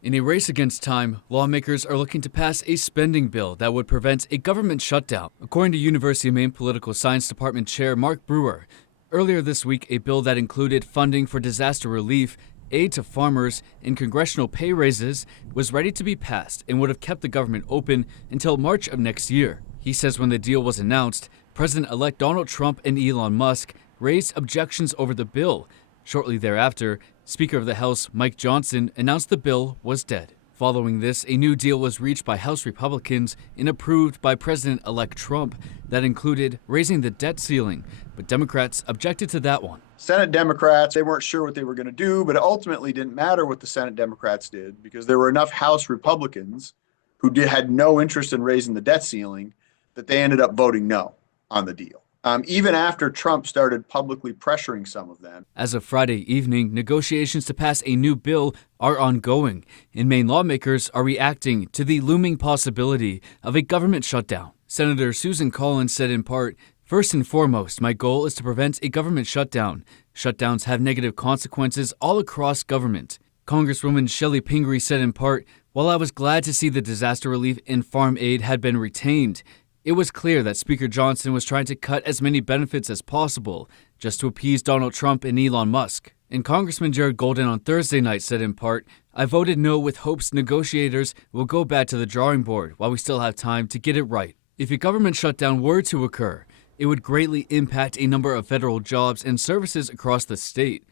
In a race against time, lawmakers are looking to pass a spending bill that would prevent a government shutdown, according to University of Maine Political Science Department Chair Mark Brewer. Earlier this week, a bill that included funding for disaster relief, aid to farmers, and congressional pay raises was ready to be passed and would have kept the government open until March of next year. He says when the deal was announced, President-elect Donald Trump and Elon Musk raised objections over the bill. Shortly thereafter, Speaker of the House Mike Johnson announced the bill was dead. Following this, a new deal was reached by House Republicans and approved by President-elect Trump that included raising the debt ceiling, but Democrats objected to that one. Senate Democrats, they weren't sure what they were going to do, but it ultimately didn't matter what the Senate Democrats did because there were enough House Republicans who had no interest in raising the debt ceiling that they ended up voting no on the deal. Even after Trump started publicly pressuring some of them. As of Friday evening, negotiations to pass a new bill are ongoing, and Maine lawmakers are reacting to the looming possibility of a government shutdown. Senator Susan Collins said in part, "First and foremost, my goal is to prevent a government shutdown. Shutdowns have negative consequences all across government." Congresswoman Shelley Pingree said in part, "While I was glad to see the disaster relief and farm aid had been retained, it was clear that Speaker Johnson was trying to cut as many benefits as possible just to appease Donald Trump and Elon Musk." And Congressman Jared Golden on Thursday night said in part, "I voted no with hopes negotiators will go back to the drawing board while we still have time to get it right." If a government shutdown were to occur, it would greatly impact a number of federal jobs and services across the state.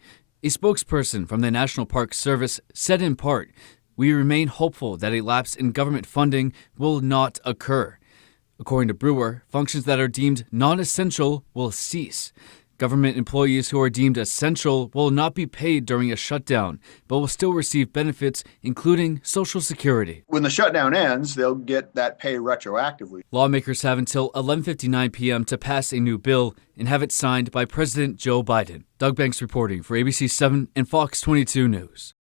A spokesperson from the National Park Service said in part, "We remain hopeful that a lapse in government funding will not occur." According to Brewer, functions that are deemed non-essential will cease. Government employees who are deemed essential will not be paid during a shutdown, but will still receive benefits, including Social Security. When the shutdown ends, they'll get that pay retroactively. Lawmakers have until 11:59 p.m. to pass a new bill and have it signed by President Joe Biden. Doug Banks reporting for ABC 7 and Fox 22 News.